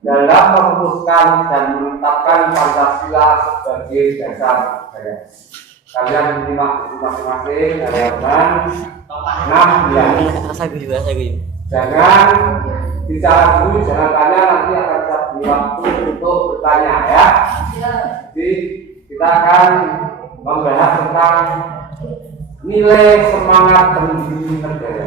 dalam merumuskan dan menetapkan Pancasila sebagai dasar negara. Kalian menyimak masing-masing halaman 16. Jangan bicara dulu, jangan tanya, nanti akan saya beri waktu untuk bertanya ya. Jadi kita akan membahas tentang nilai semangat pendiri negara.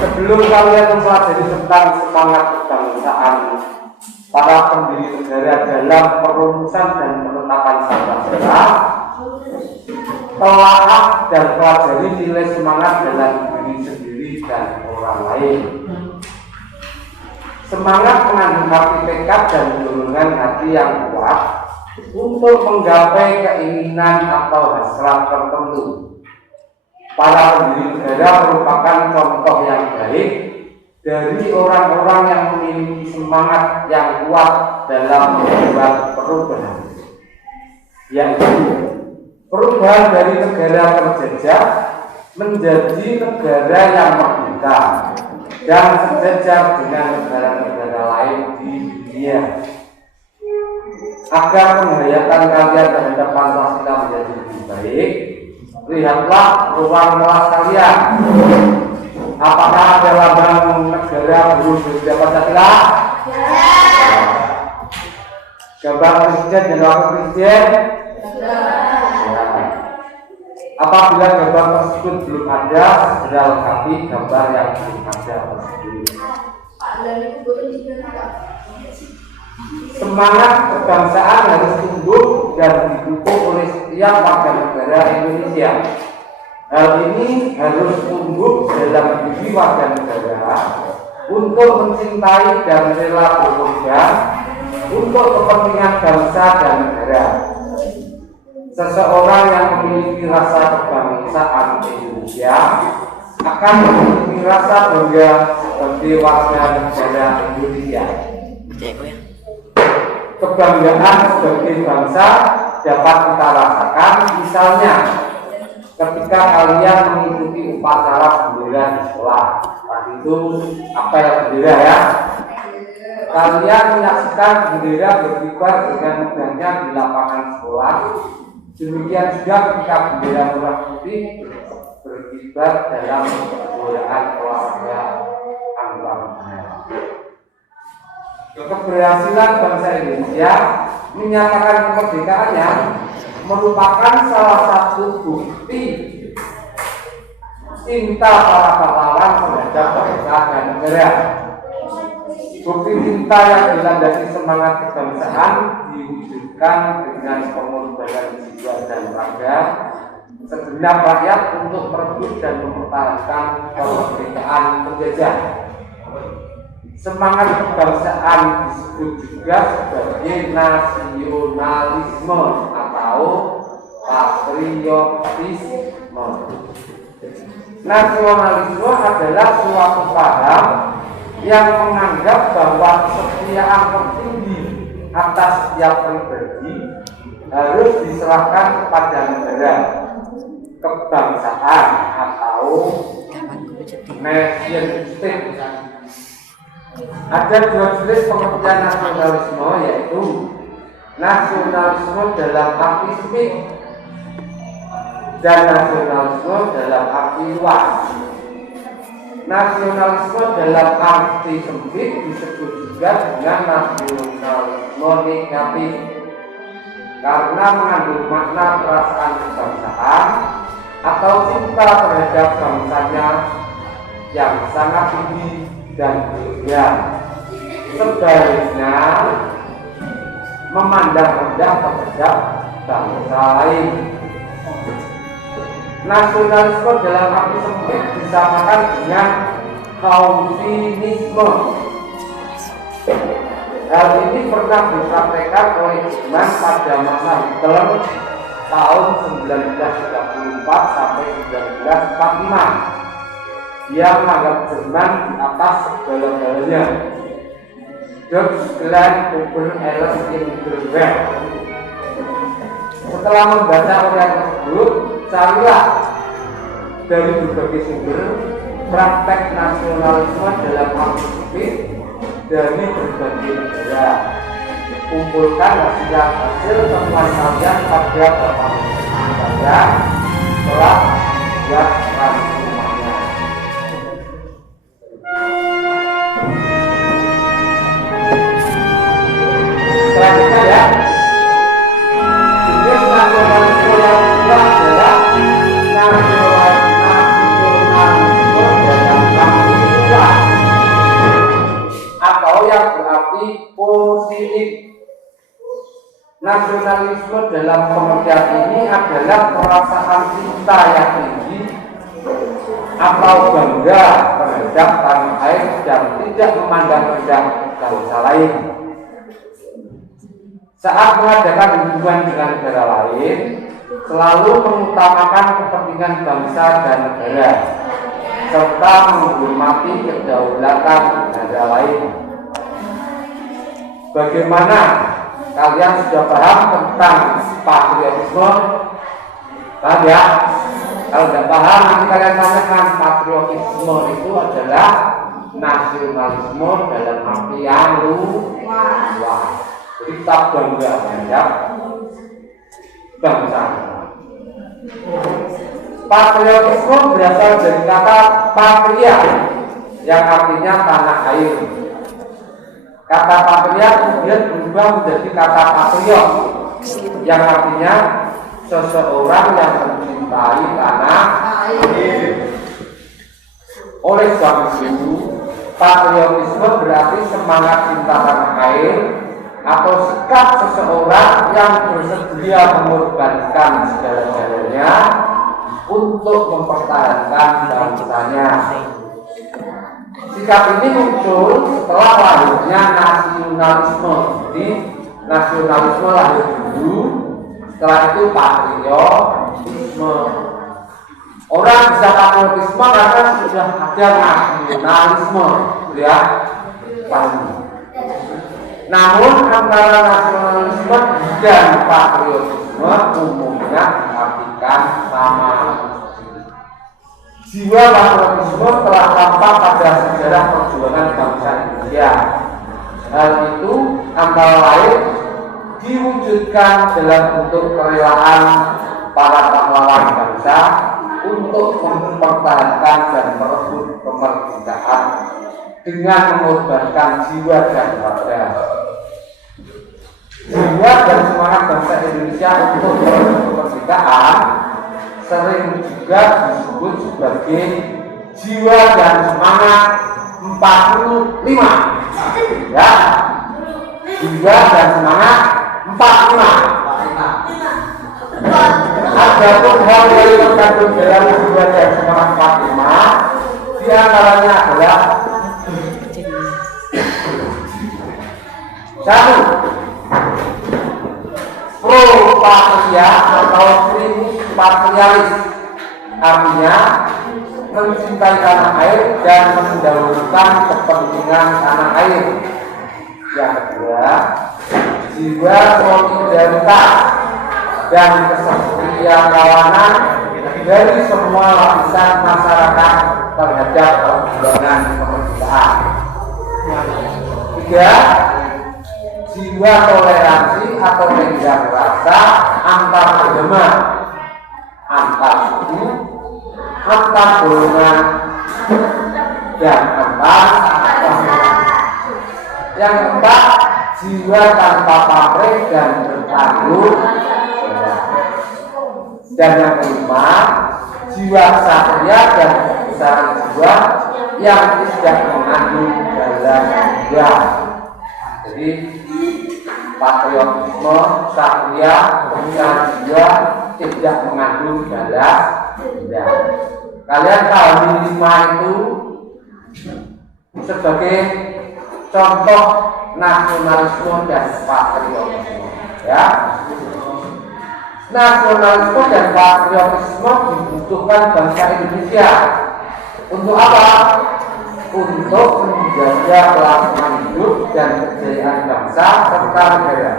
Sebelum kalian mempelajari tentang semangat kebangsaan para pendiri negara dalam perumusan dan penetapan Pancasila, telaah dan pelajari nilai semangat dalam diri sendiri dan orang lain. Semangat mengandung arti tekad dan dorongan hati yang kuat untuk menggapai keinginan atau hasrat tertentu. Para pendiri negara merupakan contoh yang baik dari orang-orang yang memiliki semangat yang kuat dalam membuat perubahan, yaitu perubahan dari negara terjajah menjadi negara yang merdeka dan sejajar dengan negara-negara lain di dunia. Agar penghayatan kalian terhadap Pancasila menjadi lebih baik, lihatlah ruang kelas kalian. Apakah ada lambang negara berusaha Pancasila? Ya. Gambar presiden dan wakil presiden? Ya. Apabila gambar tersebut belum ada, segera lengkapi gambar yang belum ada tersebut. Semangat kebangsaan harus tumbuh dan didukung oleh setiap warga negara Indonesia. Hal ini harus tumbuh dalam diri warga negara untuk mencintai dan rela berkorban untuk kepentingan bangsa dan negara. Seseorang yang memiliki rasa kebangsaan Indonesia akan memiliki rasa bangga sebagai warga negara Indonesia. Kebanggaan sebagai bangsa dapat kita rasakan misalnya ketika kalian mengikuti upacara bendera di sekolah. Tadi itu apel bendera ya. Kalian menyaksikan bendera berkibar dengan megahnya di lapangan sekolah. Demikian juga ketika bendera merah putih berkibar dalam kejuaraan olahraga antar negara. Keberhasilan bangsa Indonesia menyatakan kemerdekaannya merupakan salah satu bukti cinta para pahlawan terhadap bangsa dan negara. Bukti cinta yang dilandasi semangat kebangsaan diwujudkan dengan pengorbanan jiwa dan raga segenap rakyat untuk merebut dan mempertahankan kemerdekaan penjajah. Semangat kebangsaan disebut juga sebagai nasionalisme atau patriotisme. Nasionalisme adalah suatu paham yang menganggap bahwa kesetiaan tertinggi atas setiap pribadi harus diserahkan kepada negara, kebangsaan atau nation state. Ada dua jenis pengertian nasionalisme, yaitu nasionalisme dalam arti sempit dan nasionalisme dalam arti luas. Nasionalisme dalam arti sempit disebut juga dengan nasionalisme negatif karena mengandung makna perasaan kebangsaan atau cinta terhadap bangsanya yang sangat tinggi dan berlebihan. Sebaliknya memandang rendah terhadap bangsa lain. Nasionalisme dalam arti sempit disamakan dengan Calvinisme. Hal ini pernah dipraktekkan oleh Jerman pada masa Hitler tahun 1934 sampai 1945. Dia menganggap Jerman di atas segala-galanya. Deutschland über alles in der Welt. Setelah membaca uraian tersebut, carilah dari berbagai sumber praktek nasionalisme dalam arti sempit dari berbagai negara. Kumpulkan hasil temuan kalian pada beberapa saja setelah buat rangkumannya. Selanjutnya ya, jenis nasionalisme yang kedua adalah nasionalisme dalam kehidupan atau yang berarti positif. Nasionalisme dalam pengertian ini adalah perasaan cinta yang tinggi atau bangga terhadap tanah air dan tidak memandang rendah bangsa lain. Saat mengadakan hubungan dengan negara lain, selalu mengutamakan kepentingan bangsa dan negara, serta menghormati kedaulatan negara lain. Bagaimana? Kalian sudah paham tentang patriotisme? Paham ya? Kalau tidak paham, nanti kalian tanyakan patriotisme itu adalah nasionalisme dalam arti yang luas. Jadi kita bangga terhadap bangsa. Patriotisme berasal dari kata patria yang artinya tanah air. Kata patria kemudian berubah menjadi kata patriot yang artinya seseorang yang mencintai tanah air. Oleh sebab itu, patriotisme berarti semangat cinta tanah air atau sikap seseorang yang bersedia mengorbankan segala-galanya untuk mempertahankan bangsanya. Sikap ini muncul setelah lahirnya nasionalisme. Jadi nasionalisme lahir dulu, setelah itu patriotisme. Orang bisa patriotisme karena sudah ada nasionalisme, ya. Namun antara nasionalisme dan patriotisme umumnya diartikan sama. Jiwa patriotisme telah tampak pada sejarah perjuangan bangsa Indonesia. Hal itu antara lain diwujudkan dalam bentuk kerelaan para pahlawan bangsa untuk mempertahankan dan merebut kemerdekaan dengan mengorbankan jiwa dan raga. Jiwa dan semangat bangsa Indonesia untuk merebut kemerdekaan sering juga disebut sebagai jiwa dan semangat 45. Ya, jiwa dan semangat 45. Ada pun hal yang terkandung dalam jiwa dan semangat 45, di antaranya adalah satu, pro patria atau patrialis, artinya mencintai tanah air dan mendahulukan kepentingan tanah air. Yang kedua, jiwa solidaritas dan kesetiaan kawanan dari semua lapisan masyarakat terhadap perjuangan kemerdekaan. Tiga, jiwa toleransi atau tenggang rasa antar agama, antar suku, antar golongan, dan antar agama. Yang keempat, jiwa tanpa pamrih dan bertanggung jawab. Dan yang kelima, jiwa satria dan kebesaran jiwa yang tidak mengandung dalam jiwa. Jadi patriotisme, satria, kebesaran jiwa tidak mengandung dalam jiwa. Kalian tahu lima itu sebagai contoh nasionalisme dan patriotisme, ya. Nasionalisme dan patriotisme dibutuhkan bangsa Indonesia. Untuk apa? Untuk menjaga kelangsungan hidup dan kejayaan bangsa serta negara.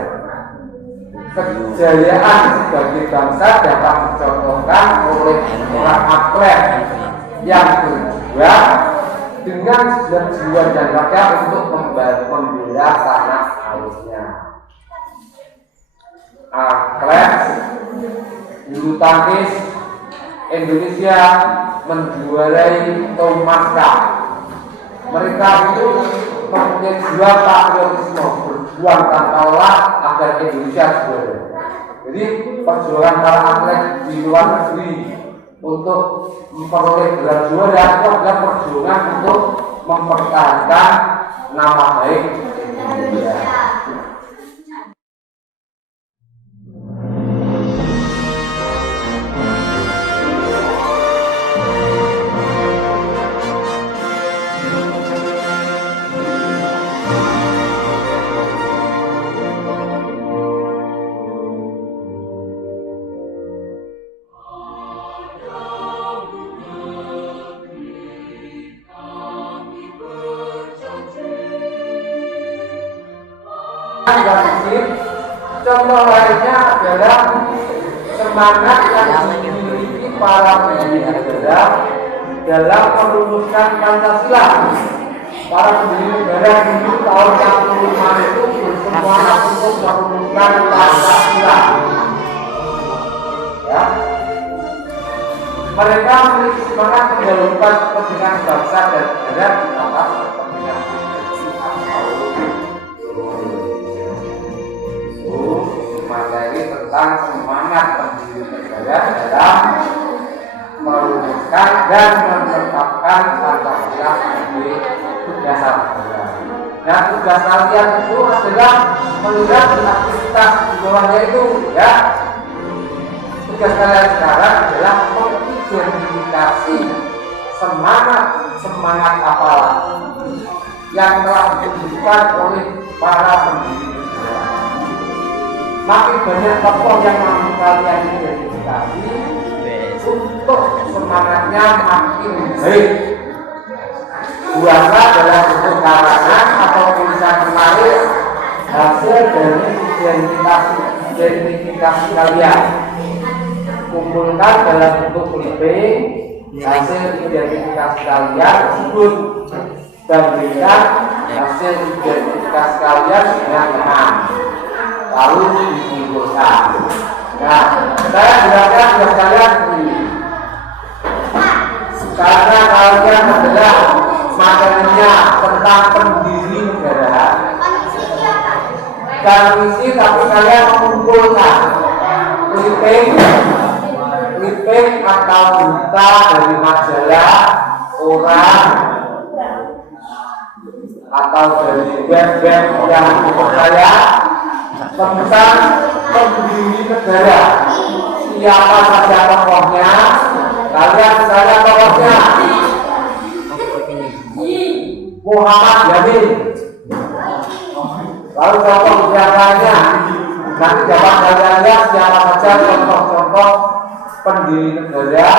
Kejayaan sebagai bangsa dapat dicontohkan oleh orang atlet yang berjuang dengan jiwa dan raga untuk membela tanah airnya. Atlet bulu tangkis Indonesia menjuarai Thomas Cup. Mereka itu mempunyai jiwa patriotisme, berjuang tanpa lelah agar Indonesia juara. Jadi perjuangan para atlet di luar negeri untuk memperoleh gelar juara itu adalah perjuangan untuk mempertahankan nama baik Indonesia. Contoh lainnya adalah semangat yang dimiliki para pendiri negara dalam merumuskan Pancasila. Para pendiri negara dulu tahun 65 itu bersemangat untuk merumuskan Pancasila. Ya. Mereka memiliki semangat mendahulukan kepentingan bangsa dan negara di atas kepentingan pribadi atau materi tentang semangat pendiri negara dalam merumuskan dan menetapkan Pancasila sebagai dasar negara. Nah, tugas kalian itu adalah melihat aktivitas di bawahnya itu, ya. Tugas kalian sekarang adalah mengidentifikasi semangat apalah yang telah ditunjukkan oleh para pendiri negara. Makin banyak tokoh yang mampu kalian identifikasi, untuk semangatnya makin baik. Buatlah dalam bentuk karangan atau tulisan menarik hasil dari identifikasi kalian. Kumpulkan dalam bentuk clipping hasil identifikasi kalian tersebut, bandingkan hasil identifikasi kalian dengan teman, lalu dikumpulkan. Nah, saya jelaskan buat kalian ini karena kalian adalah materinya tentang pendiri negara dan misi, tapi kalian mengumpulkan clipping atau berita dari majalah, koran, atau dari web-web yang dipercaya tentang pendiri negara. Siapa saja tokohnya? Kalian misalnya tokohnya Muhammad Yamin, lalu contoh belakangnya. Nanti dapat kalian lihat siapa saja contoh-contoh pendiri negara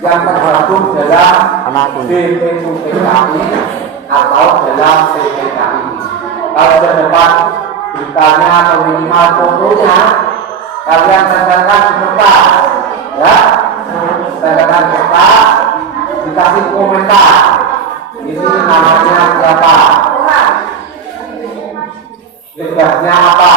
yang tergabung dalam BPUPKI atau dalam PPKI. Kalau sudah dapat beritanya atau minimal fotonya, kalian tempelkan di kertas, ya, tempelkan di kertas, dikasih komentar. Ini namanya siapa? Tugasnya apa?